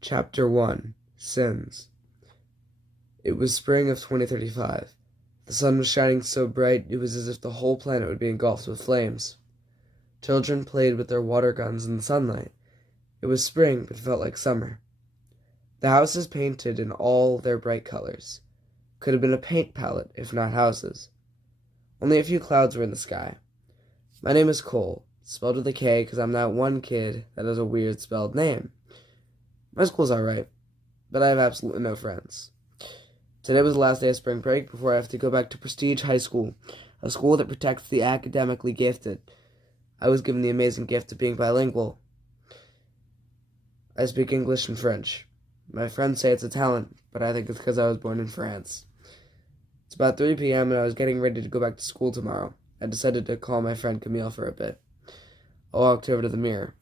Chapter 1 Sins. It was spring of 2035. The sun was shining so bright it was as if the whole planet would be engulfed with flames. Children played with their water guns in the sunlight. It was spring, but felt like summer. The houses painted in all their bright colors. Could have been a paint palette, if not houses. Only a few clouds were in the sky. My name is Cole, spelled with a K because I'm that one kid that has a weird spelled name. My school's alright, but I have absolutely no friends. Today was the last day of spring break before I have to go back to Prestige High School, a school that protects the academically gifted. I was given the amazing gift of being bilingual. I speak English and French. My friends say it's a talent, but I think it's because I was born in France. It's about 3 p.m. and I was getting ready to go back to school tomorrow. I decided to call my friend Camille for a bit. I walked over to the mirror.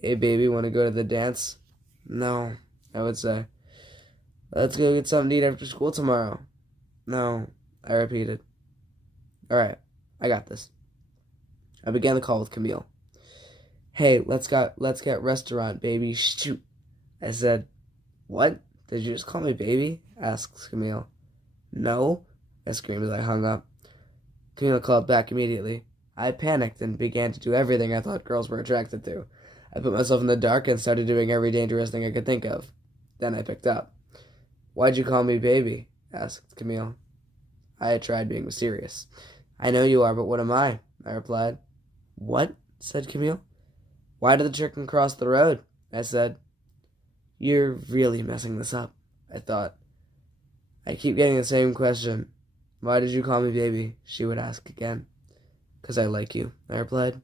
"Hey baby, want to go to the dance?" "No," I would say. "Let's go get something to eat after school tomorrow." "No," I repeated. "Alright, I got this." I began the call with Camille. "Hey, let's get restaurant, baby, shoot," I said. "What? Did you just call me baby?" asked Camille. "No," I screamed as I hung up. Camille called back immediately. I panicked and began to do everything I thought girls were attracted to. I put myself in the dark and started doing every dangerous thing I could think of. Then I picked up. "Why'd you call me baby?" asked Camille. I tried being mysterious. "I know you are, but what am I?" I replied. "What?" said Camille. "Why did the chicken cross the road?" I said. "You're really messing this up," I thought. "I keep getting the same question. Why did you call me baby?" she would ask again. "'Cause I like you," I replied.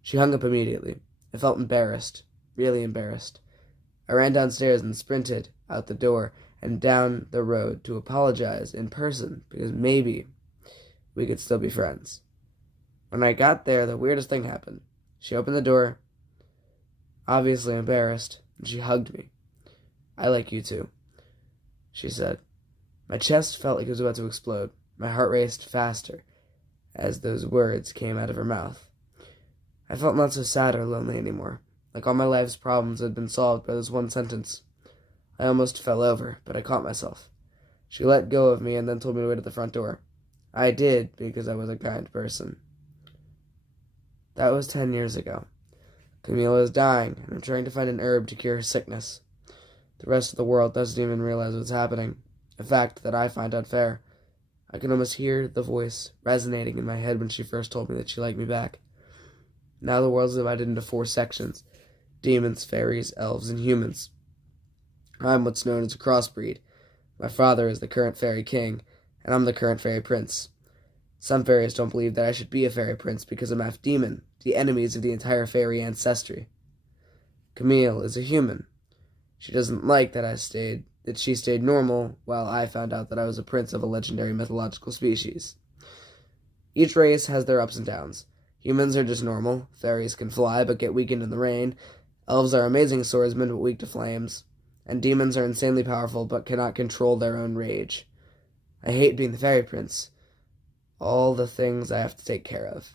She hung up immediately. I felt embarrassed, really embarrassed. I ran downstairs and sprinted out the door and down the road to apologize in person because maybe we could still be friends. When I got there, the weirdest thing happened. She opened the door, obviously embarrassed, and she hugged me. "I like you too," she said. My chest felt like it was about to explode. My heart raced faster as those words came out of her mouth. I felt not so sad or lonely anymore, like all my life's problems had been solved by this one sentence. I almost fell over, but I caught myself. She let go of me and then told me to wait at the front door. I did, because I was a kind person. That was 10 years ago. Camille is dying, and I'm trying to find an herb to cure her sickness. The rest of the world doesn't even realize what's happening, a fact that I find unfair. I can almost hear the voice resonating in my head when she first told me that she liked me back. Now the world's divided into 4 sections: demons, fairies, elves, and humans. I'm what's known as a crossbreed. My father is the current fairy king, and I'm the current fairy prince. Some fairies don't believe that I should be a fairy prince because I'm half demon, the enemies of the entire fairy ancestry. Camille is a human. She doesn't like that she stayed normal while I found out that I was a prince of a legendary mythological species. Each race has their ups and downs. Humans are just normal. Fairies can fly but get weakened in the rain. Elves are amazing swordsmen but weak to flames. And demons are insanely powerful but cannot control their own rage. I hate being the fairy prince. All the things I have to take care of.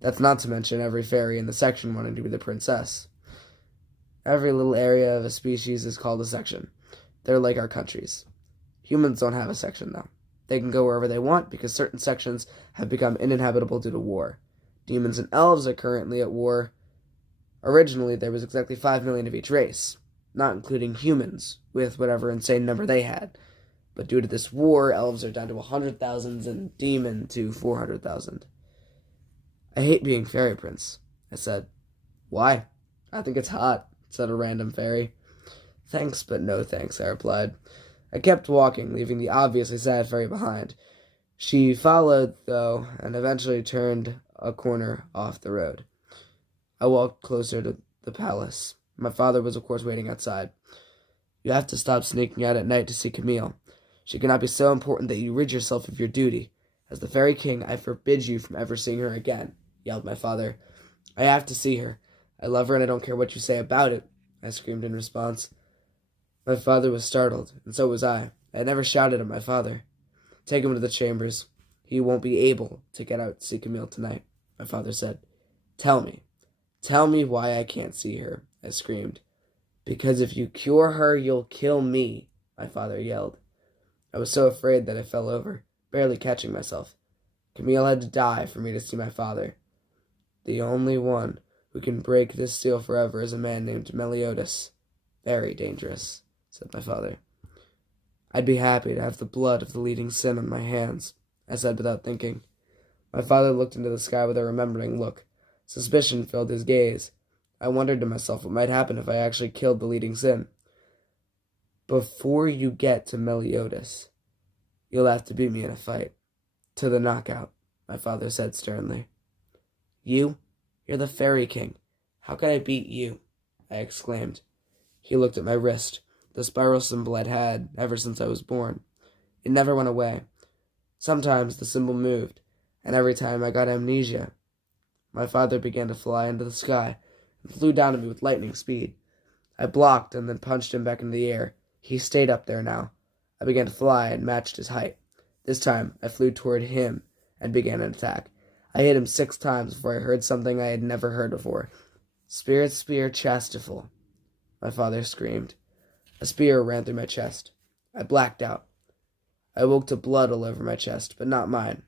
That's not to mention every fairy in the section wanting to be the princess. Every little area of a species is called a section. They're like our countries. Humans don't have a section, though. They can go wherever they want because certain sections have become uninhabitable due to war. Demons and elves are currently at war. Originally, there was exactly 5 million of each race, not including humans, with whatever insane number they had. But due to this war, elves are down to 100,000 and demon to 400,000. I hate being fairy prince, I said. "Why?" "I think it's hot," said a random fairy. "Thanks, but no thanks," I replied. I kept walking, leaving the obviously sad fairy behind. She followed, though, and eventually turned a corner off the road. I walked closer to the palace. My father was, of course, waiting outside. "You have to stop sneaking out at night to see Camille. She cannot be so important that you rid yourself of your duty. As the fairy king, I forbid you from ever seeing her again," yelled my father. "I have to see her. I love her and I don't care what you say about it," I screamed in response. My father was startled, and so was I. I had never shouted at my father. "Take him to the chambers. He won't be able to get out to see Camille tonight," my father said. Tell me why I can't see her," I screamed. Because if you cure her, you'll kill me, my father yelled. I was so afraid that I fell over, barely catching myself. Camille had to die for me to see my father. The only one who can break this seal forever is a man named Meliodas. Very dangerous, said my father. I'd be happy to have the blood of the leading sin on my hands, I said without thinking. My father looked into the sky with a remembering look. Suspicion filled his gaze. I wondered to myself what might happen if I actually killed the leading sin. Before you get to Meliodas, you'll have to beat me in a fight. To the knockout, my father said sternly. You? You're the Fairy King. How can I beat you? I exclaimed. He looked at my wrist, the spiral symbol I'd had ever since I was born. It never went away. Sometimes the symbol moved, and every time I got amnesia. My father began to fly into the sky and flew down at me with lightning speed. I blocked and then punched him back into the air. He stayed up there now. I began to fly and matched his height. This time I flew toward him and began an attack. I hit him 6 times before I heard something I had never heard before. Spirit Spear Chastiful, my father screamed. A spear ran through my chest. I blacked out. I woke to blood all over my chest, but not mine.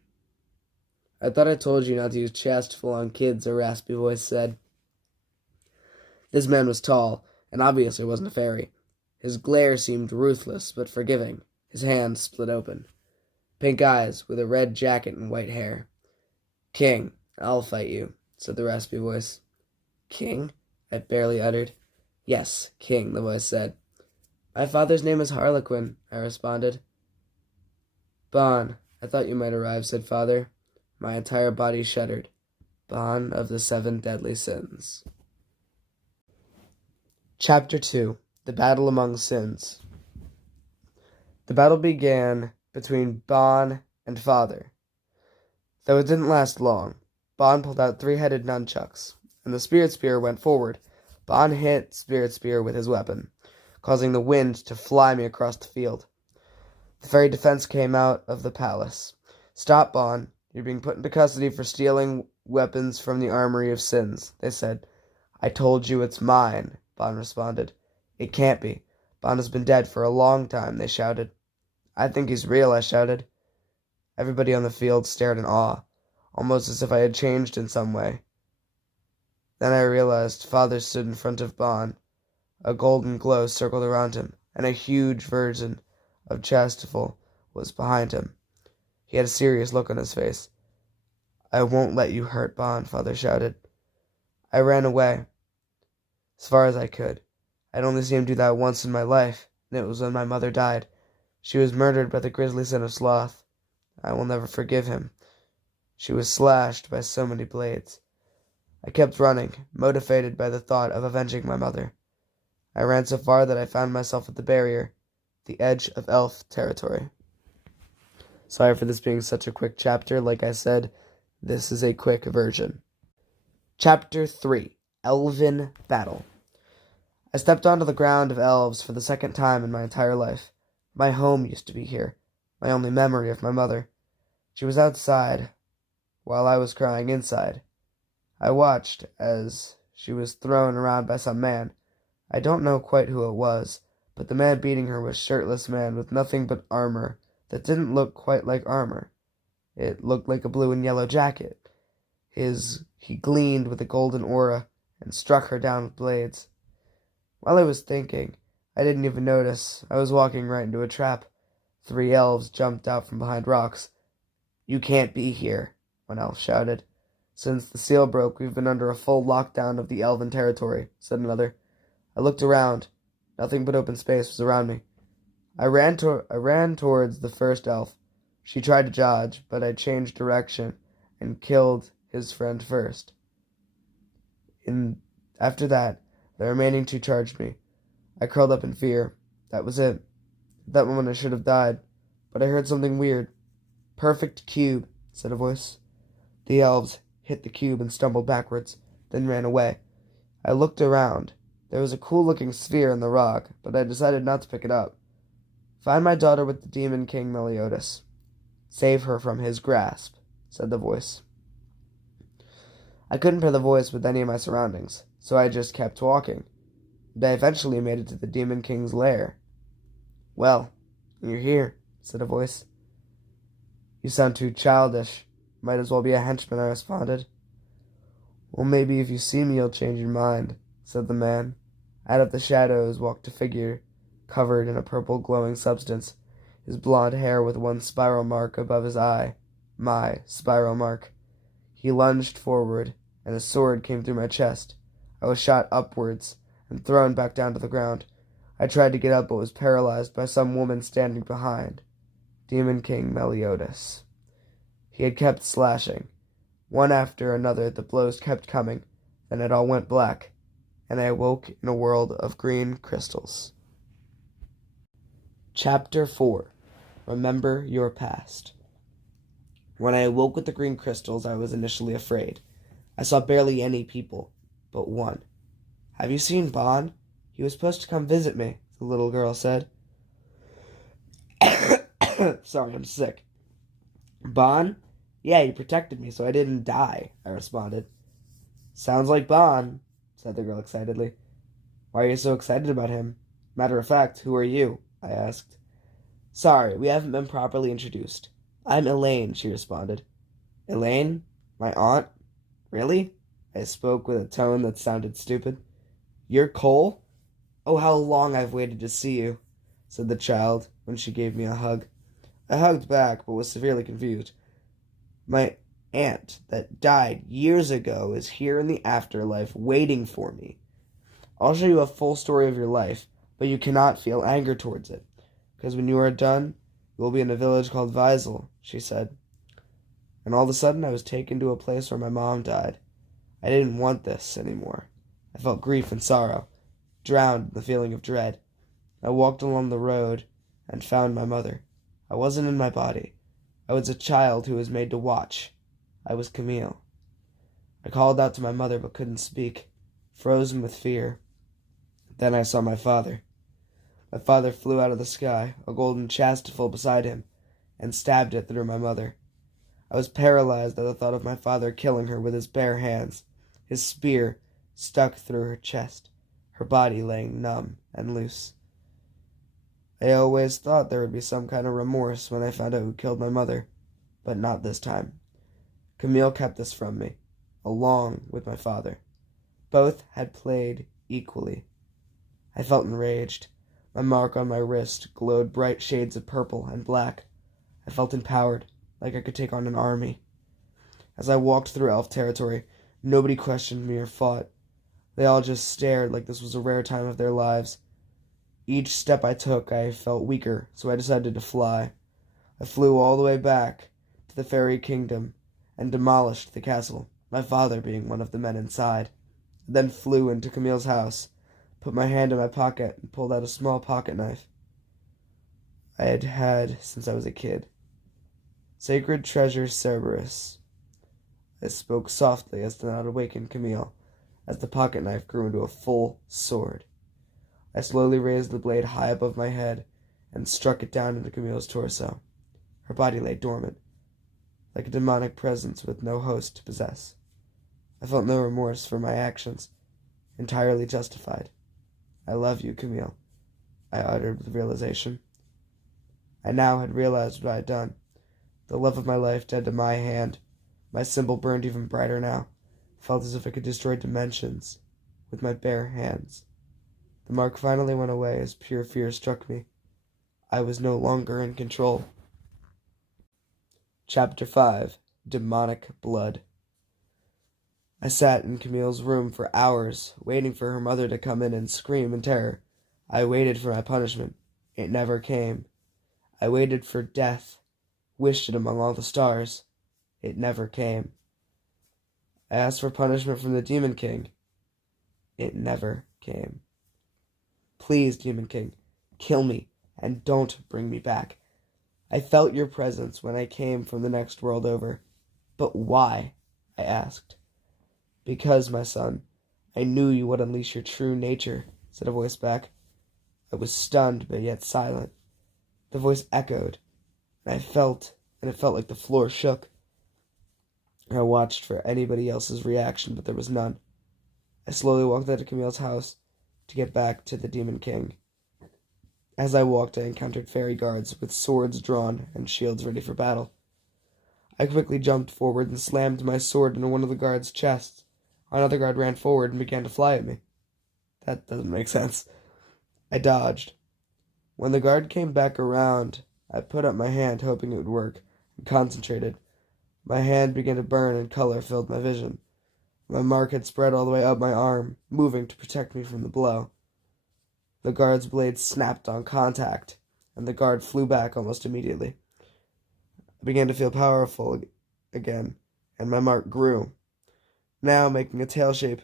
I thought I told you not to use chastiful on kids, a raspy voice said. This man was tall, and obviously wasn't a fairy. His glare seemed ruthless, but forgiving. His hands split open. Pink eyes, with a red jacket and white hair. King, I'll fight you, said the raspy voice. King? I barely uttered. Yes, King, the voice said. My father's name is Harlequin, I responded. Bon, I thought you might arrive, said father. My entire body shuddered. Bon of the 7 deadly sins. Chapter 2. The Battle Among Sins. The battle began between Bon and father. Though it didn't last long, Bon pulled out 3-headed nunchucks, and the Spirit Spear went forward. Bon hit Spirit Spear with his weapon, causing the wind to fly me across the field. The fairy defense came out of the palace. Stop, Bon. You're being put into custody for stealing weapons from the armory of sins, they said. I told you it's mine, Bon responded. It can't be. Bon has been dead for a long time, they shouted. I think he's real, I shouted. Everybody on the field stared in awe, almost as if I had changed in some way. Then I realized father stood in front of Bon. A golden glow circled around him, and a huge version of Chastiful was behind him. He had a serious look on his face. I won't let you hurt Bon, father shouted. I ran away, as far as I could. I'd only seen him do that once in my life, and it was when my mother died. She was murdered by the grisly son of Sloth. I will never forgive him. She was slashed by so many blades. I kept running, motivated by the thought of avenging my mother. I ran so far that I found myself at the barrier, the edge of elf territory. Sorry for this being such a quick chapter. Like I said, this is a quick version. Chapter 3. Elven Battle. I stepped onto the ground of elves for the 2nd time in my entire life. My home used to be here, my only memory of my mother. She was outside, while I was crying inside. I watched as she was thrown around by some man. I don't know quite who it was, but the man beating her was a shirtless man with nothing but armor that didn't look quite like armor. It looked like a blue and yellow jacket. He gleamed with a golden aura and struck her down with blades. While I was thinking, I didn't even notice. I was walking right into a trap. 3 elves jumped out from behind rocks. You can't be here, one elf shouted. Since the seal broke, we've been under a full lockdown of the elven territory, said another. I looked around. Nothing but open space was around me. I ran towards the first elf. She tried to dodge, but I changed direction and killed his friend first. After that, the remaining 2 charged me. I curled up in fear. That was it. At that moment I should have died, but I heard something weird. Perfect cube, said a voice. The elves hit the cube and stumbled backwards, then ran away. I looked around. There was a cool-looking sphere in the rock, but I decided not to pick it up. Find my daughter with the demon king Meliodas. Save her from his grasp, said the voice. I couldn't pair the voice with any of my surroundings, so I just kept walking. and I eventually made it to the Demon King's lair. "Well, you're here," said a voice. "You sound too childish. Might as well be a henchman," I responded. "Well, maybe if you see me you'll change your mind," said the man. Out of the shadows walked a figure covered in a purple glowing substance, his blond hair with one spiral mark above his eye. My spiral mark. He lunged forward, and his sword came through my chest. I was shot upwards and thrown back down to the ground. I tried to get up, but was paralyzed by some woman standing behind. Demon King Meliodas. He had kept slashing. One after another, the blows kept coming. Then it all went black, and I awoke in a world of green crystals. Chapter 4. Remember Your Past. When I awoke with the green crystals, I was initially afraid. I saw barely any people, but one. "Have you seen Bon? He was supposed to come visit me," the little girl said. "Sorry, I'm sick." "Bon? Yeah, he protected me so I didn't die," I responded. "Sounds like Bon," said the girl excitedly. "Why are you so excited about him? Matter of fact, who are you?" I asked. "Sorry, we haven't been properly introduced. I'm Elaine," she responded. "Elaine? My aunt? Really?" I spoke with a tone that sounded stupid. "You're Cole? Oh, how long I've waited to see you," said the child when she gave me a hug. I hugged back, but was severely confused. "My aunt that died years ago is here in the afterlife waiting for me. I'll show you a full story of your life, but you cannot feel anger towards it, because when you are done, you will be in a village called Weisel," she said. And all of a sudden I was taken to a place where my mom died. I didn't want this anymore. I felt grief and sorrow, drowned in the feeling of dread. I walked along the road and found my mother. I wasn't in my body. I was a child who was made to watch. I was Camille. I called out to my mother but couldn't speak, frozen with fear. Then I saw my father. My father flew out of the sky, a golden chastiful beside him, and stabbed it through my mother. I was paralyzed at the thought of my father killing her with his bare hands, his spear stuck through her chest, her body laying numb and loose. I always thought there would be some kind of remorse when I found out who killed my mother, but not this time. Camille kept this from me, along with my father. Both had played equally. I felt enraged. My mark on my wrist glowed bright shades of purple and black. I felt empowered, like I could take on an army. As I walked through elf territory, nobody questioned me or fought. They all just stared like this was a rare time of their lives. Each step I took, I felt weaker, so I decided to fly. I flew all the way back to the fairy kingdom and demolished the castle, my father being one of the men inside. I then flew into Camille's house, put my hand in my pocket, and pulled out a small pocket knife I had had since I was a kid. "Sacred treasure Cerberus." I spoke softly as to not awaken Camille, as the pocket knife grew into a full sword. I slowly raised the blade high above my head and struck it down into Camille's torso. Her body lay dormant, like a demonic presence with no host to possess. I felt no remorse for my actions, entirely justified. "I love you, Camille," I uttered with realization. I now had realized what I had done. The love of my life dead to my hand. My symbol burned even brighter now. Felt as if I could destroy dimensions with my bare hands. The mark finally went away as pure fear struck me. I was no longer in control. Chapter 5. Demonic Blood. I sat in Camille's room for hours, waiting for her mother to come in and scream in terror. I waited for my punishment. It never came. I waited for death, wished it among all the stars. It never came. I asked for punishment from the Demon King. It never came. "Please, Demon King, kill me, and don't bring me back. I felt your presence when I came from the next world over." "But why?" I asked. "Because, my son, I knew you would unleash your true nature," said a voice back. I was stunned, but yet silent. The voice echoed, and it felt like the floor shook. I watched for anybody else's reaction, but there was none. I slowly walked out of Camille's house, to get back to the Demon King. As I walked, I encountered fairy guards with swords drawn and shields ready for battle. I quickly jumped forward and slammed my sword into one of the guards' chests. Another guard ran forward and began to fly at me. That doesn't make sense. I dodged. When the guard came back around, I put up my hand, hoping it would work, and concentrated. My hand began to burn and color filled my vision. My mark had spread all the way up my arm, moving to protect me from the blow. The guard's blade snapped on contact, and the guard flew back almost immediately. I began to feel powerful again, and my mark grew. Now, making a tail shape,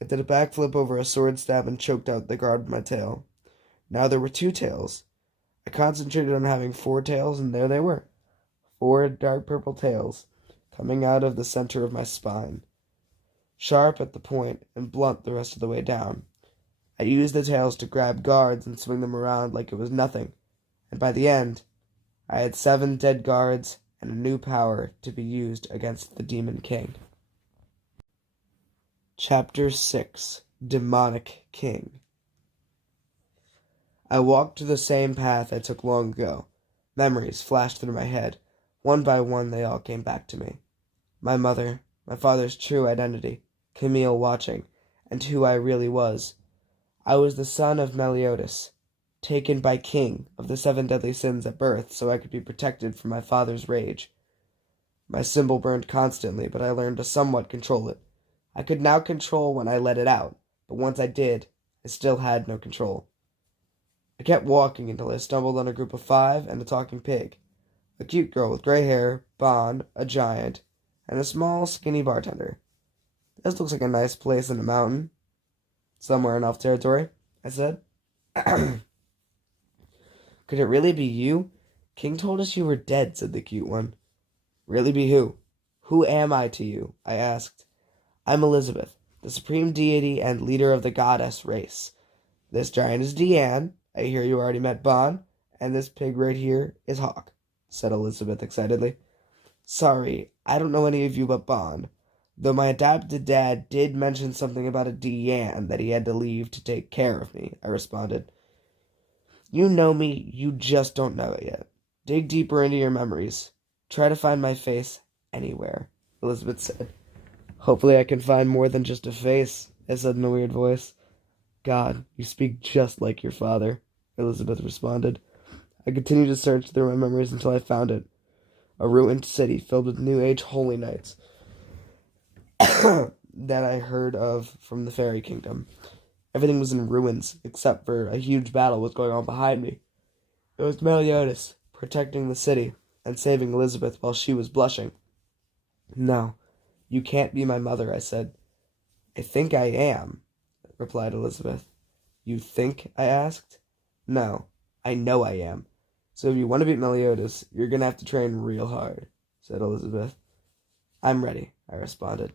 I did a backflip over a sword stab and choked out the guard with my tail. Now there were 2 tails. I concentrated on having 4 tails, and there they were. 4 dark purple tails, coming out of the center of my spine. Sharp at the point and blunt the rest of the way down. I used the tails to grab guards and swing them around like it was nothing, and by the end, I had 7 dead guards and a new power to be used against the Demon King. Chapter 6: Demonic King. I walked the same path I took long ago. Memories flashed through my head. One by one, they all came back to me. My mother, my father's true identity, Camille watching, and who I really was. I was the son of Meliodas, taken by King of the 7 deadly sins at birth so I could be protected from my father's rage. My symbol burned constantly, but I learned to somewhat control it. I could now control when I let it out, but once I did, I still had no control. I kept walking until I stumbled on a group of 5 and a talking pig, a cute girl with gray hair, Bond, a giant, and a small, skinny bartender. This looks like a nice place in a mountain. Somewhere in elf territory, I said. Could it really be you? King told us you were dead, said the cute one. Really be who? Who am I to you? I asked. I'm Elizabeth, the supreme deity and leader of the goddess race. This giant is Deanne. I hear you already met Bon, and this pig right here is Hawk, said Elizabeth excitedly. Sorry, I don't know any of you but Bon, though my adopted dad did mention something about a Deanne that he had to leave to take care of me, I responded. You know me, you just don't know it yet. Dig deeper into your memories. Try to find my face anywhere, Elizabeth said. Hopefully I can find more than just a face, I said in a weird voice. God, you speak just like your father, Elizabeth responded. I continued to search through my memories until I found it. A ruined city filled with New Age holy knights that I heard of from the fairy kingdom. Everything was in ruins, except for a huge battle was going on behind me. It was Meliodas, protecting the city and saving Elizabeth while she was blushing. No, you can't be my mother, I said. I think I am, replied Elizabeth. You think? I asked. No, I know I am. So if you want to beat Meliodas, you're going to have to train real hard, said Elizabeth. I'm ready, I responded.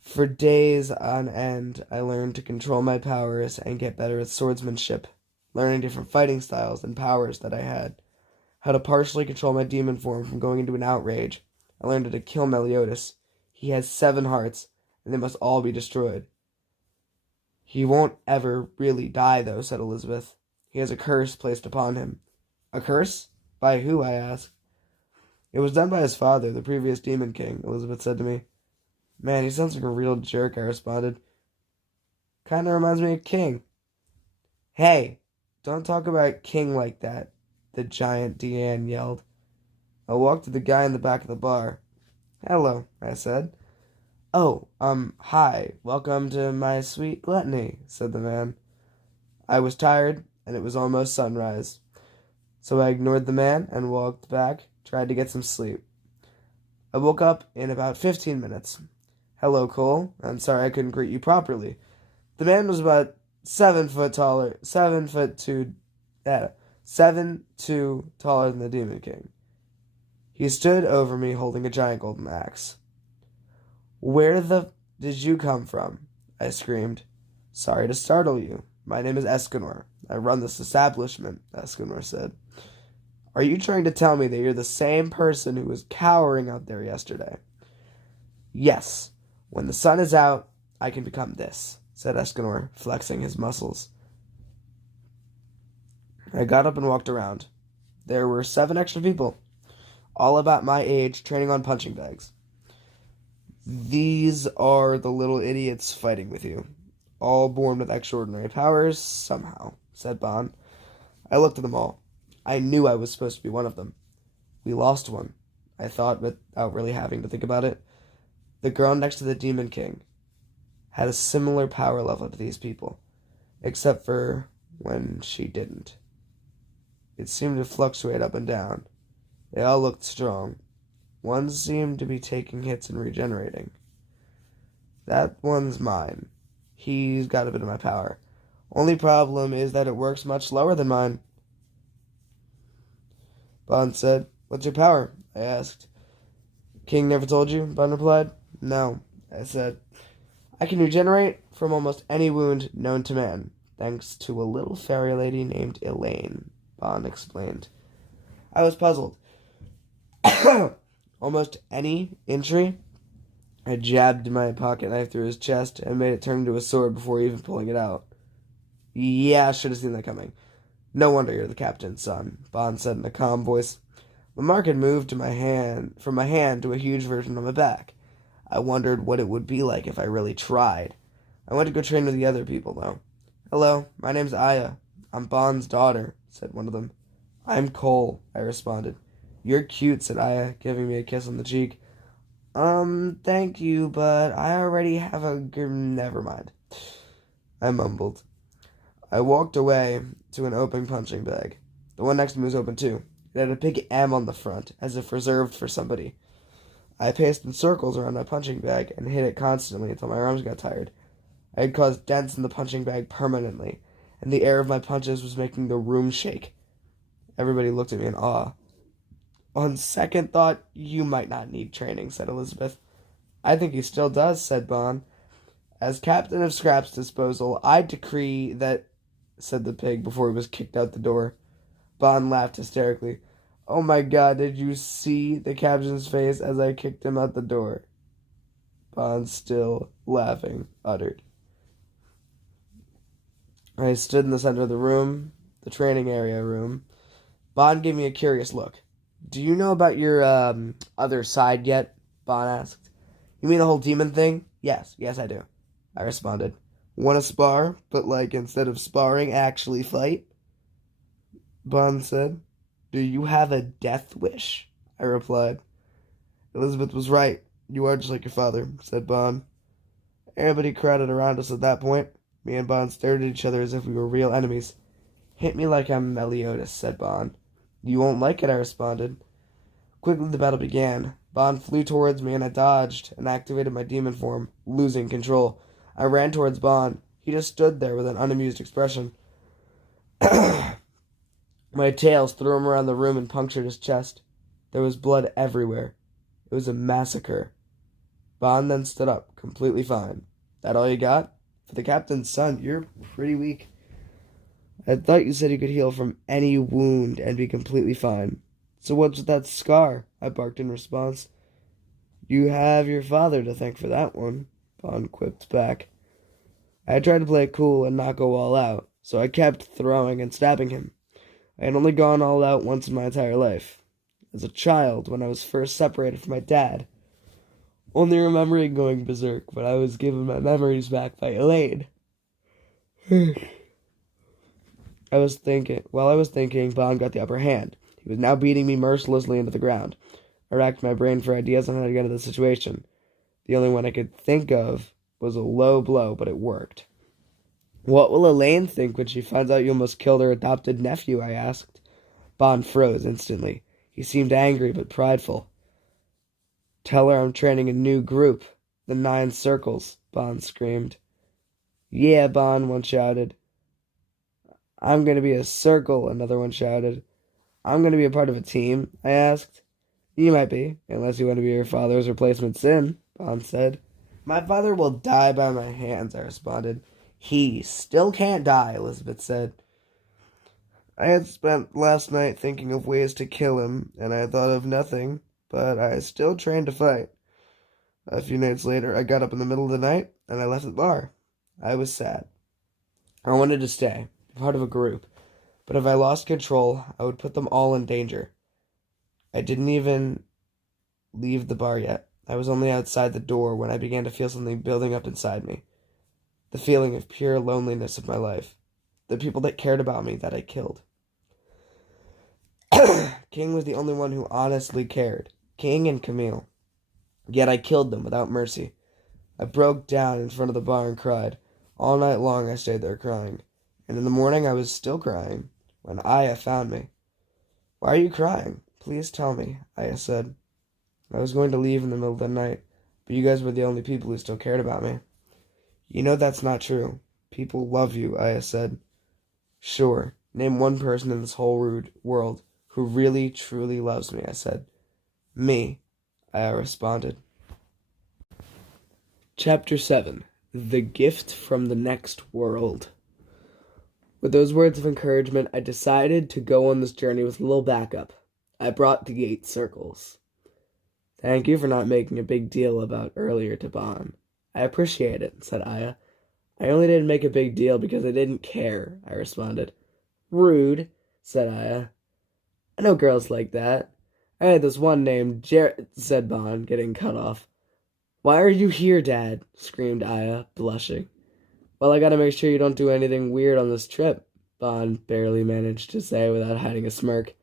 For days on end, I learned to control my powers and get better at swordsmanship, learning different fighting styles and powers that I had. How to partially control my demon form from going into an outrage. I learned how to kill Meliodas. He has 7 hearts, and they must all be destroyed. He won't ever really die, though, said Elizabeth. He has a curse placed upon him. A curse? By who? I asked. It was done by his father, the previous Demon King, Elizabeth said to me. Man, he sounds like a real jerk, I responded. Kinda reminds me of King. Hey, don't talk about King like that, the giant Deanne yelled. I walked to the guy in the back of the bar. Hello, I said. Oh, hi, welcome to my sweet gluttony, said the man. I was tired, and it was almost sunrise. So I ignored the man and walked back, tried to get some sleep. I woke up in about 15 minutes. Hello, Cole. I'm sorry I couldn't greet you properly. The man was about 7 foot taller, 7'2" taller than the Demon King. He stood over me holding a giant golden axe. Where the did you come from? I screamed. Sorry to startle you. My name is Escanor. I run this establishment, Escanor said. Are you trying to tell me that you're the same person who was cowering out there yesterday? Yes. When the sun is out, I can become this, said Escanor, flexing his muscles. I got up and walked around. There were 7 extra people, all about my age, training on punching bags. These are the little idiots fighting with you, all born with extraordinary powers, somehow, said Bon. I looked at them all. I knew I was supposed to be one of them. We lost one, I thought, without really having to think about it. The girl next to the Demon King had a similar power level to these people, except for when she didn't. It seemed to fluctuate up and down. They all looked strong. One seemed to be taking hits and regenerating. That one's mine. He's got a bit of my power. Only problem is that it works much slower than mine. Bon said. What's your power? I asked. King never told you? Bon replied. No, I said. I can regenerate from almost any wound known to man, thanks to a little fairy lady named Elaine, Bon explained. I was puzzled. Almost any injury? I jabbed my pocket knife through his chest and made it turn into a sword before even pulling it out. Yeah, I should have seen that coming. No wonder you're the captain's son, Bon said in a calm voice. The mark had moved from my hand to a huge version on my back. I wondered what it would be like if I really tried. I went to go train with the other people, though. Hello, my name's Aya. I'm Bon's daughter, said one of them. I'm Cole, I responded. You're cute, said Aya, giving me a kiss on the cheek. Thank you, but I already have a... Never mind. I mumbled. I walked away to an open punching bag. The one next to me was open too. It had a big M on the front, as if reserved for somebody. I paced in circles around my punching bag and hit it constantly until my arms got tired. I had caused dents in the punching bag permanently, and the air of my punches was making the room shake. Everybody looked at me in awe. On second thought, you might not need training, said Elizabeth. I think he still does, said Bon. As captain of Scrap's disposal, I decree that, said the pig before he was kicked out the door. Bon laughed hysterically. Oh my God, did you see the captain's face as I kicked him out the door? Bon, still laughing, uttered. I stood in the center of the room, the training area room. Bon gave me a curious look. Do you know about your, other side yet? Bon asked. You mean the whole demon thing? Yes, I do, I responded. Want to spar, but instead of sparring, actually fight? Bon said. Do you have a death wish? I replied. Elizabeth was right. You are just like your father, said Bon. Everybody crowded around us at that point. Me and Bon stared at each other as if we were real enemies. Hit me like I'm Meliodas, said Bon. You won't like it, I responded. Quickly the battle began. Bon flew towards me and I dodged and activated my demon form, losing control. I ran towards Bon. He just stood there with an unamused expression. My tails threw him around the room and punctured his chest. There was blood everywhere. It was a massacre. Bon then stood up, completely fine. That all you got? For the captain's son, you're pretty weak. I thought you said you could heal from any wound and be completely fine. So what's with that scar? I barked in response. You have your father to thank for that one, Bon quipped back. I tried to play it cool and not go all out, so I kept throwing and stabbing him. I had only gone all out once in my entire life. As a child, when I was first separated from my dad. Only remembering going berserk when I was given my memories back by Elaine. While I was thinking, Bon got the upper hand. He was now beating me mercilessly into the ground. I racked my brain for ideas on how to get out of the situation. The only one I could think of was a low blow, but it worked. What will Elaine think when she finds out you almost killed her adopted nephew? I asked. Bon froze instantly. He seemed angry but prideful. Tell her I'm training a new group, the 9 Circles, Bon screamed. Yeah, Bon, one shouted. I'm going to be a circle, another one shouted. I'm going to be a part of a team, I asked. You might be, unless you want to be your father's replacement Sin, Bon said. My father will die by my hands, I responded. He still can't die, Elizabeth said. I had spent last night thinking of ways to kill him, and I thought of nothing, but I still trained to fight. A few nights later, I got up in the middle of the night, and I left the bar. I was sad. I wanted to stay, be part of a group, but if I lost control, I would put them all in danger. I didn't even leave the bar yet. I was only outside the door when I began to feel something building up inside me. The feeling of pure loneliness of my life. The people that cared about me that I killed. King was the only one who honestly cared. King and Camille. Yet I killed them without mercy. I broke down in front of the bar and cried. All night long I stayed there crying. And in the morning I was still crying when Aya found me. Why are you crying? Please tell me, Aya said. I was going to leave in the middle of the night, but you guys were the only people who still cared about me. You know that's not true. People love you, Aya said. Sure, name one person in this whole rude world who really, truly loves me, I said. Me, Aya responded. Chapter 7. The Gift from the Next World. With those words of encouragement, I decided to go on this journey with a little backup. I brought the 8 circles. Thank you for not making a big deal about earlier to Bon. I appreciate it, said Aya. I only didn't make a big deal because I didn't care, I responded. Rude, said Aya. I know girls like that. I had this one named said Bon, getting cut off. Why are you here, Dad? Screamed Aya, blushing. Well, I gotta make sure you don't do anything weird on this trip, Bon barely managed to say without hiding a smirk.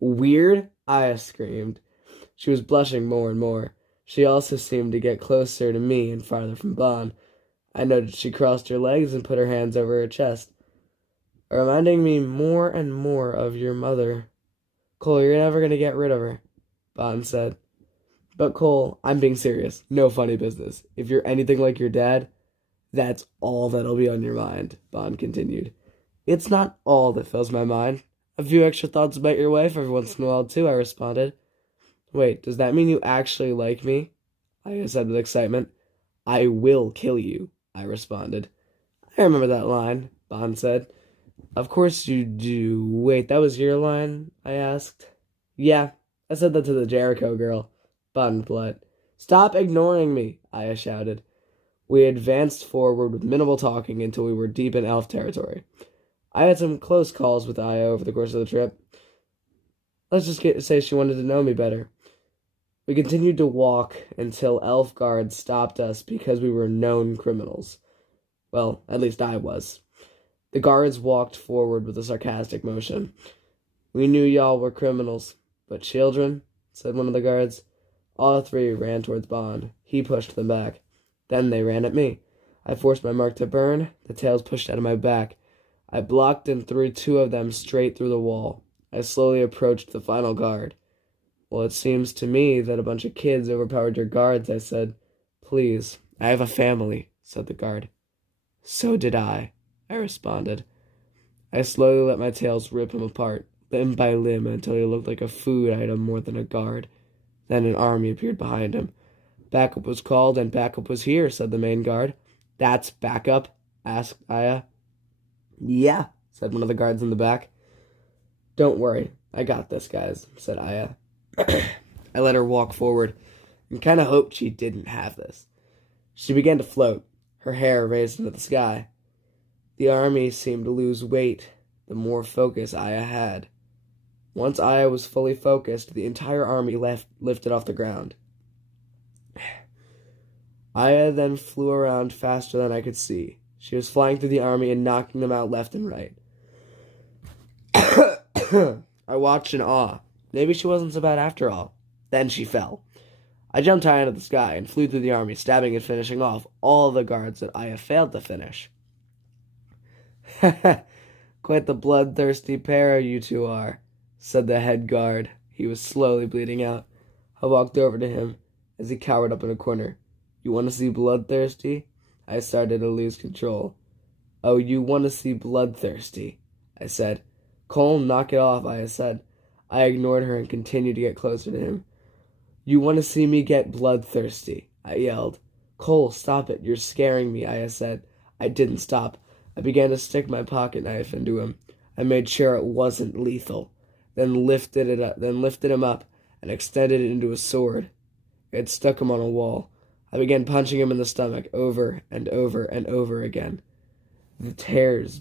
Weird? Aya screamed. She was blushing more and more. She also seemed to get closer to me and farther from Bon. I noticed she crossed her legs and put her hands over her chest, reminding me more and more of your mother. Cole, you're never going to get rid of her, Bon said. But Cole, I'm being serious. No funny business. If you're anything like your dad, that's all that'll be on your mind, Bon continued. It's not all that fills my mind. A few extra thoughts about your wife every once in a while, too, I responded. Wait, does that mean you actually like me? I said with excitement. I will kill you, I responded. I remember that line, Bon said. Of course you do. Wait, that was your line? I asked. Yeah, I said that to the Jericho girl, Bon replied. Stop ignoring me, Aya shouted. We advanced forward with minimal talking until we were deep in elf territory. I had some close calls with Aya over the course of the trip. Let's just say she wanted to know me better. We continued to walk until elf guards stopped us because we were known criminals. Well, at least I was. The guards walked forward with a sarcastic motion. We knew y'all were criminals, but children, said one of the guards. All 3 ran towards Bond. He pushed them back. Then they ran at me. I forced my mark to burn. The tails pushed out of my back. I blocked and threw 2 of them straight through the wall. I slowly approached the final guard. Well, it seems to me that a bunch of kids overpowered your guards, I said. Please, I have a family, said the guard. So did I responded. I slowly let my tails rip him apart, limb by limb, until he looked like a food item more than a guard. Then an army appeared behind him. Backup was called, and backup was here, said the main guard. That's backup? Asked Aya. Yeah, said one of the guards in the back. Don't worry, I got this, guys, said Aya. I let her walk forward and kind of hoped she didn't have this. She began to float, her hair raised into the sky. The army seemed to lose weight the more focus Aya had. Once Aya was fully focused, the entire army lifted off the ground. Aya then flew around faster than I could see. She was flying through the army and knocking them out left and right. I watched in awe. Maybe she wasn't so bad after all. Then she fell. I jumped high into the sky and flew through the army, stabbing and finishing off all the guards that Aya failed to finish. Quite the bloodthirsty pair you 2 are, said the head guard. He was slowly bleeding out. I walked over to him as he cowered up in a corner. You want to see bloodthirsty? I started to lose control. Oh, you want to see bloodthirsty? I said. Cole, knock it off, I said. I ignored her and continued to get closer to him. You want to see me get bloodthirsty? I yelled. Cole, stop it. You're scaring me, I said. I didn't stop. I began to stick my pocket knife into him. I made sure it wasn't lethal, then lifted him up and extended it into a sword. It stuck him on a wall. I began punching him in the stomach over and over and over again. The tears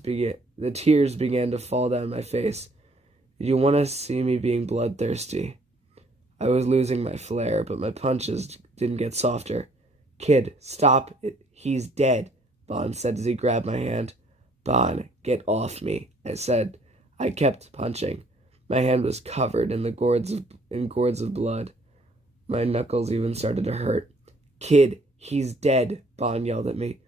began to fall down my face. You want to see me being bloodthirsty? I was losing my flair, but my punches didn't get softer. Kid, stop it. He's dead, Bond said as he grabbed my hand. Bond, get off me, I said. I kept punching. My hand was covered in gourds of blood. My knuckles even started to hurt. Kid, he's dead, Bond yelled at me.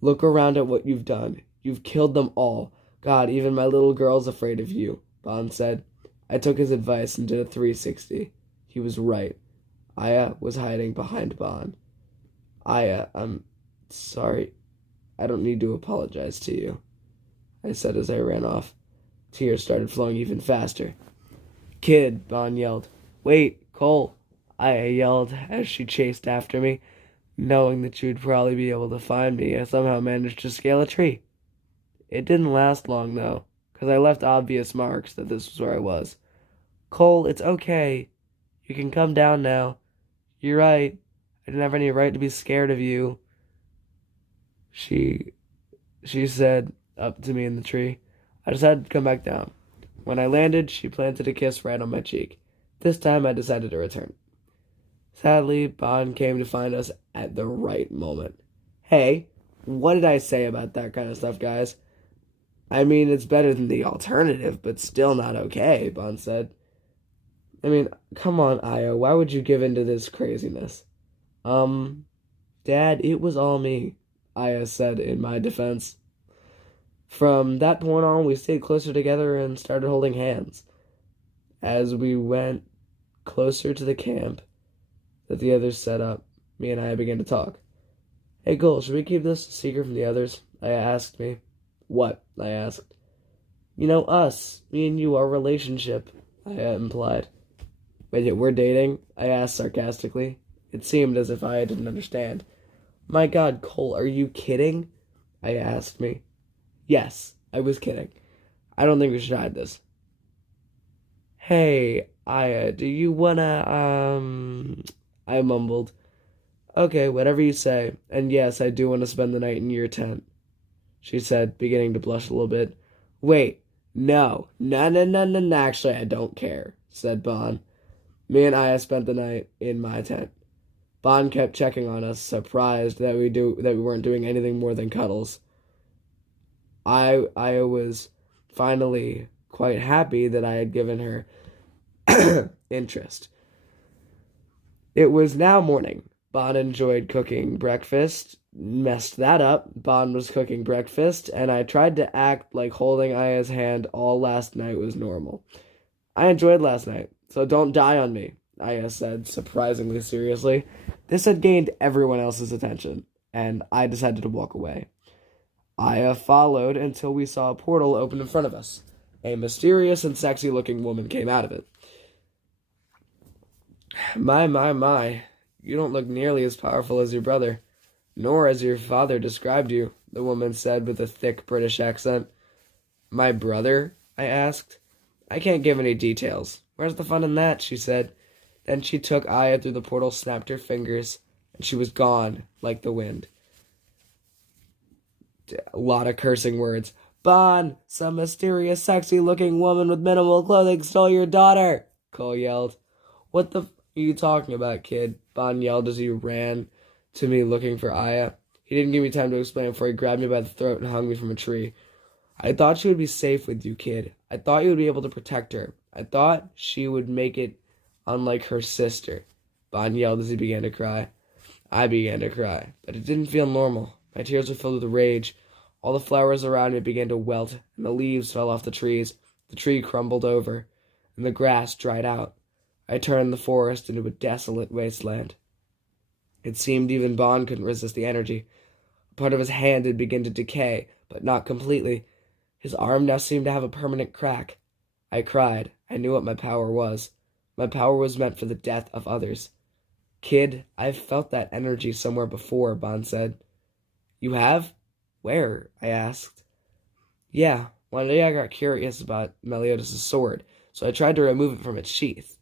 Look around at what you've done. You've killed them all. God, even my little girl's afraid of you, Bond said. I took his advice and did a 360. He was right. Aya was hiding behind Bond. Aya, I'm sorry. I don't need to apologize to you, I said as I ran off. Tears started flowing even faster. Kid, Bond yelled. Wait, Cole, Aya yelled as she chased after me. Knowing that you'd probably be able to find me, I somehow managed to scale a tree. It didn't last long, though, because I left obvious marks that this was where I was. Cole, it's okay. You can come down now. You're right. I didn't have any right to be scared of you. She said up to me in the tree. I decided to come back down. When I landed, she planted a kiss right on my cheek. This time I decided to return. Sadly, Bond came to find us at the right moment. Hey, what did I say about that kind of stuff, guys? I mean, it's better than the alternative, but still not okay, Bond said. I mean, come on, Aya, why would you give in to this craziness? Dad, it was all me, Aya said in my defense. From that point on, we stayed closer together and started holding hands. As we went closer to the camp that the others set up, me and Aya began to talk. Hey, Cole, should we keep this a secret from the others? Aya asked me. What? I asked. You know, us, me and you, our relationship, Aya implied. Wait, we're dating? I asked sarcastically. It seemed as if Aya didn't understand. My God, Cole, are you kidding? Aya asked me. Yes, I was kidding. I don't think we should hide this. Hey, Aya, do you wanna, I mumbled. Okay, whatever you say. And yes, I do want to spend the night in your tent, she said, beginning to blush a little bit. Wait, no, actually, I don't care, said Bond. Me and Aya spent the night in my tent. Bond kept checking on us, surprised that we weren't doing anything more than cuddles. Aya was finally quite happy that I had given her interest. It was now morning. Bond enjoyed cooking breakfast, messed that up. Bond was cooking breakfast, and I tried to act like holding Aya's hand all last night was normal. I enjoyed last night, so don't die on me, Aya said, surprisingly seriously. This had gained everyone else's attention, and I decided to walk away. Aya followed until we saw a portal open in front of us. A mysterious and sexy-looking woman came out of it. My, you don't look nearly as powerful as your brother, nor as your father described you, the woman said with a thick British accent. My brother? I asked. I can't give any details. Where's the fun in that? She said. Then she took Aya through the portal, snapped her fingers, and she was gone like the wind. A lot of cursing words. Bond, some mysterious, sexy-looking woman with minimal clothing stole your daughter, Cole yelled. What the are you talking about, kid? Bond yelled as he ran to me looking for Aya. He didn't give me time to explain before he grabbed me by the throat and hung me from a tree. I thought she would be safe with you, kid. I thought you would be able to protect her. I thought she would make it unlike her sister, Bond yelled as he began to cry. I began to cry, but it didn't feel normal. My tears were filled with rage. All the flowers around me began to wilt, and the leaves fell off the trees. The tree crumbled over, and the grass dried out. I turned the forest into a desolate wasteland. It seemed even Bond couldn't resist the energy. A part of his hand had begun to decay, but not completely. His arm now seemed to have a permanent crack. I cried. I knew what my power was. My power was meant for the death of others. Kid, I've felt that energy somewhere before, Bond said. You have? Where? I asked. Yeah, one day I got curious about Meliodas' sword, so I tried to remove it from its sheath.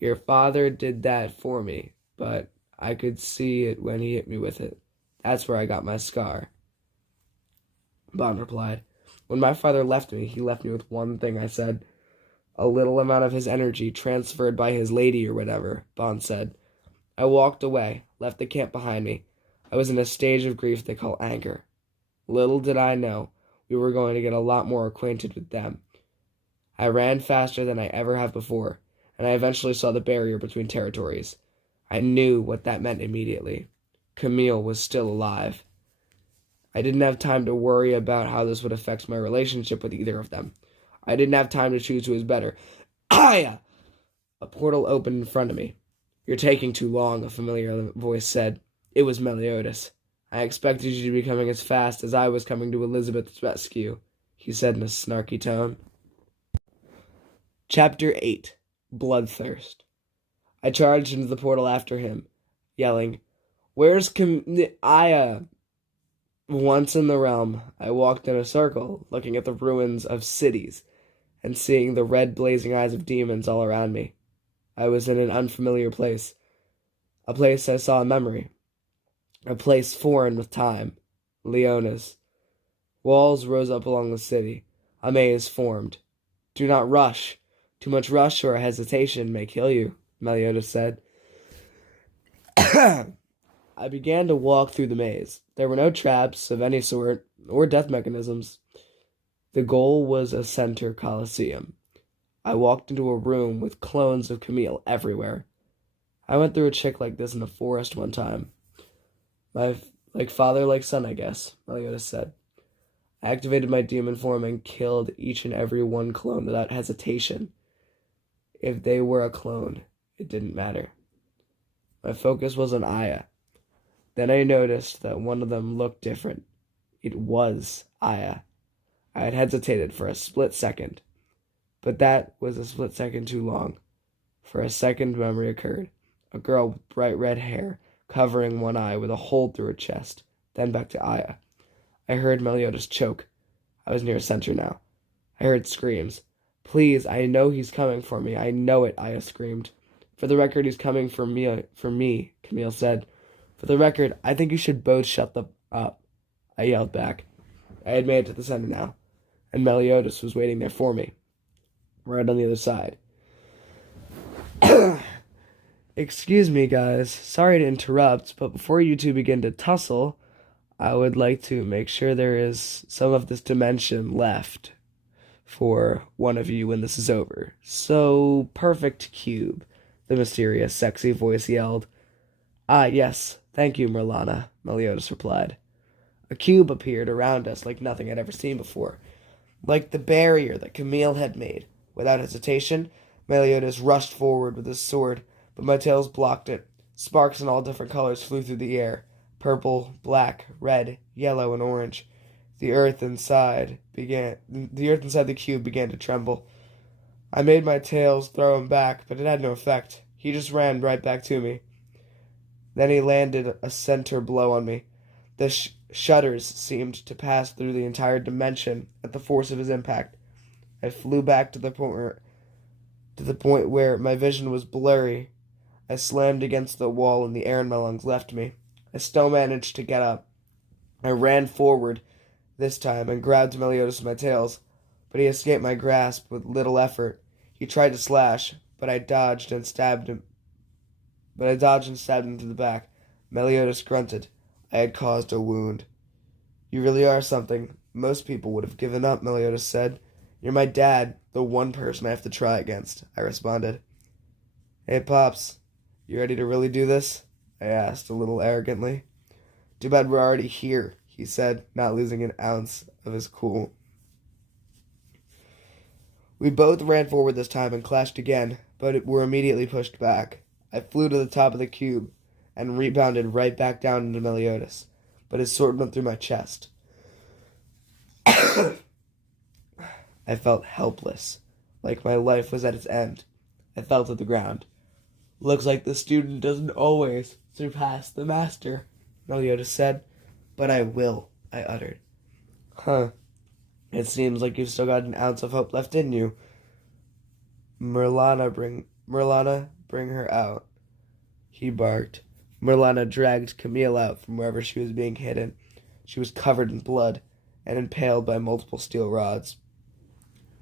Your father did that for me, but I could see it when he hit me with it. That's where I got my scar. Bond replied. When my father left me, he left me with one thing, I said. A little amount of his energy transferred by his lady or whatever, Bond said. I walked away, left the camp behind me. I was in a stage of grief they call anger. Little did I know we were going to get a lot more acquainted with them. I ran faster than I ever have before, and I eventually saw the barrier between territories. I knew what that meant immediately. Camille was still alive. I didn't have time to worry about how this would affect my relationship with either of them. I didn't have time to choose who was better. Aya! A portal opened in front of me. You're taking too long, a familiar voice said. It was Meliodas. I expected you to be coming as fast as I was coming to Elizabeth's rescue, he said in a snarky tone. Chapter 8. Bloodthirst. I charged into the portal after him, yelling, Where's Aya? Once in the realm, I walked in a circle, looking at the ruins of cities, and seeing the red blazing eyes of demons all around me. I was in an unfamiliar place, a place I saw in memory, a place foreign with time, Leona's. Walls rose up along the city, a maze formed. Do not rush. Too much rush or hesitation may kill you, Meliodas said. I began to walk through the maze. There were no traps of any sort, or death mechanisms. The goal was a center coliseum. I walked into a room with clones of Camille everywhere. I went through a chick like this in a forest one time. Like father, like son, I guess, Meliodas said. I activated my demon form and killed each and every one clone without hesitation. If they were a clone, it didn't matter. My focus was on Aya. Then I noticed that one of them looked different. It was Aya. I had hesitated for a split second, but that was a split second too long. For a second, memory occurred. A girl with bright red hair, covering one eye with a hole through her chest. Then back to Aya. I heard Meliodas choke. I was near center now. I heard screams. Please, I know he's coming for me. I know it, Aya screamed. For the record, he's coming for me, Camille said. For the record, I think you should both shut up, I yelled back. I had made it to the center now, and Meliodas was waiting there for me, right on the other side. Excuse me, guys. Sorry to interrupt, but before you two begin to tussle, I would like to make sure there is some of this dimension left for one of you when this is over. So, perfect cube, the mysterious, sexy voice yelled. Ah, yes, thank you, Merlana, Meliodas replied. A cube appeared around us like nothing I'd ever seen before, like the barrier that Camille had made. Without hesitation, Meliodas rushed forward with his sword, but my tails blocked it. Sparks in all different colors flew through the air. Purple, black, red, yellow, and orange. The earth inside the cube began to tremble. I made my tails throw him back, but it had no effect. He just ran right back to me. Then he landed a center blow on me. The shutters seemed to pass through the entire dimension at the force of his impact. I flew back to the point where my vision was blurry. I slammed against the wall and the air in my lungs left me. I still managed to get up. I ran forward this time and grabbed Meliodas by my tails, but he escaped my grasp with little effort. He tried to slash, but I dodged and stabbed him to the back. Meliodas grunted. I had caused a wound. You really are something. Most people would have given up, Meliodas said. You're my dad, the one person I have to try against, I responded. Hey, Pops, you ready to really do this? I asked, a little arrogantly. Too bad we're already here, he said, not losing an ounce of his cool. We both ran forward this time and clashed again, but were immediately pushed back. I flew to the top of the cube and rebounded right back down into Meliodas, but his sword went through my chest. I felt helpless, like my life was at its end. I fell to the ground. Looks like the student doesn't always surpass the master, Meliodas said. But I will, I uttered. Huh. It seems like you've still got an ounce of hope left in you. Merlana, bring her out, he barked. Merlana dragged Camille out from wherever she was being hidden. She was covered in blood and impaled by multiple steel rods.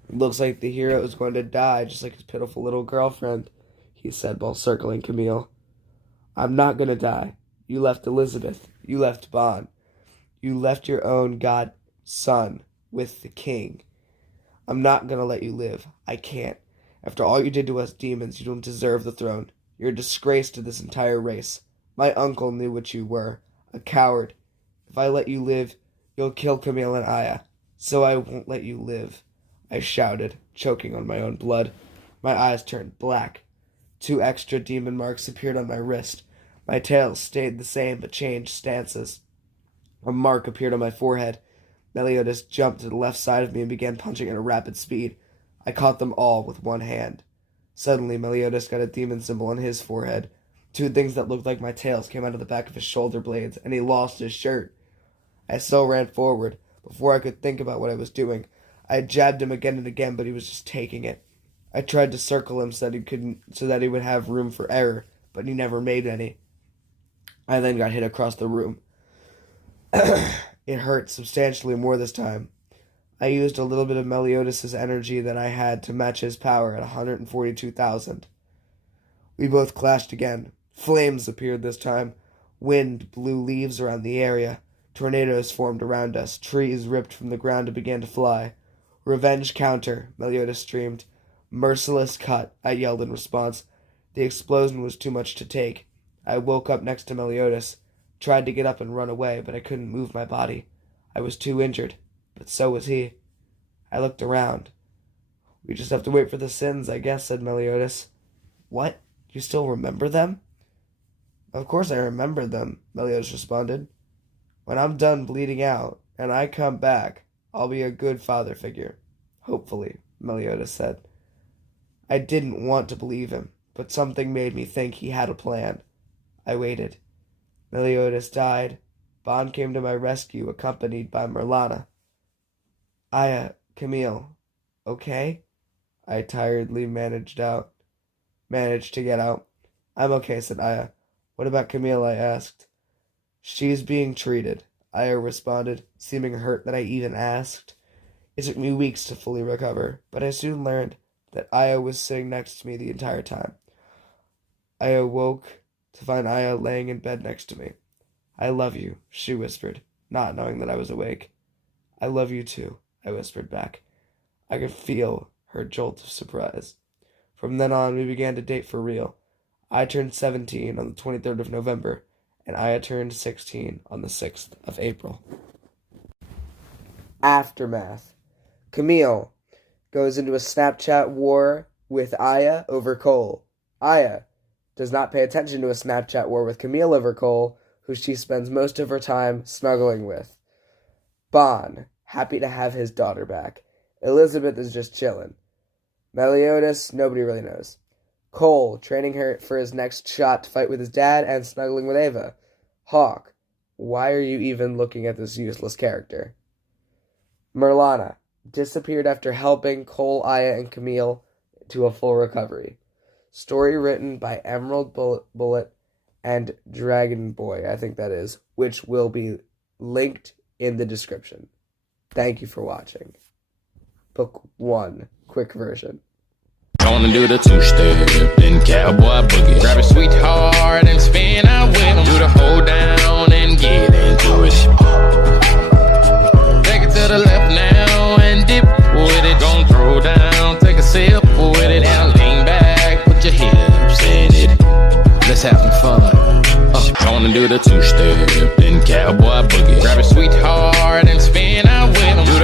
"It looks like the hero is going to die, just like his pitiful little girlfriend," he said while circling Camille. "I'm not going to die. You left Elizabeth. You left Bon. You left your own godson with the king. I'm not going to let you live. I can't. After all you did to us demons, you don't deserve the throne. You're a disgrace to this entire race. My uncle knew what you were, a coward. If I let you live, you'll kill Camille and Aya. So I won't let you live," I shouted, choking on my own blood. My eyes turned black. 2 extra demon marks appeared on my wrist. My tail stayed the same but changed stances. A mark appeared on my forehead. Meliodas jumped to the left side of me and began punching at a rapid speed. I caught them all with one hand. Suddenly, Meliodas got a demon symbol on his forehead. 2 things that looked like my tails came out of the back of his shoulder blades, and he lost his shirt. I still ran forward. Before I could think about what I was doing, I jabbed him again and again, but he was just taking it. I tried to circle him so that he would have room for error, but he never made any. I then got hit across the room. It hurt substantially more this time. I used a little bit of Meliodas' energy that I had to match his power at 142,000. We both clashed again. Flames appeared this time. Wind blew leaves around the area. Tornadoes formed around us. Trees ripped from the ground and began to fly. "Revenge counter," Meliodas screamed. "Merciless cut," I yelled in response. The explosion was too much to take. I woke up next to Meliodas, tried to get up and run away, but I couldn't move my body. I was too injured, but so was he. I looked around. "We just have to wait for the sins, I guess," said Meliodas. "What? You still remember them?" "Of course I remember them," Meliodas responded. "When I'm done bleeding out, and I come back, I'll be a good father figure. Hopefully," Meliodas said. I didn't want to believe him, but something made me think he had a plan. I waited. Meliodas died. Bon came to my rescue, accompanied by Merlana. "Aya, Camille, okay?" I tiredly managed to get out. "I'm okay," said Aya. "What about Camille?" I asked. "She's being treated," Aya responded, seeming hurt that I even asked. It took me weeks to fully recover, but I soon learned that Aya was sitting next to me the entire time. I awoke to find Aya laying in bed next to me. "I love you," she whispered, not knowing that I was awake. "I love you too," I whispered back. I could feel her jolt of surprise. From then on, we began to date for real. I turned 17 on the 23rd of November, and Aya turned 16 on the 6th of April. Aftermath. Camille goes into a Snapchat war with Aya over Cole. Aya does not pay attention to a Snapchat war with Camille over Cole, who she spends most of her time snuggling with. Bon, happy to have his daughter back. Elizabeth is just chillin'. Meliodas, nobody really knows. Cole, training her for his next shot to fight with his dad and snuggling with Ava. Hawk, why are you even looking at this useless character? Merlana, disappeared after helping Cole, Aya, and Camille to a full recovery. Story written by Emerald Bullet and Dragon Boy, I think that is, which will be linked in the description. Thank you for watching. Book 1, quick version. Gonna do the 2-step, then cowboy boogie. Grab a sweetheart and spin out with him. Do the hold down and get into it. Take it to the left now and dip with it. Gonna throw down, take a sip with it. Now lean back, put your hips in it. Let's have some fun. Gonna do the 2-step, then cowboy boogie. Grab a sweetheart and spin out with him.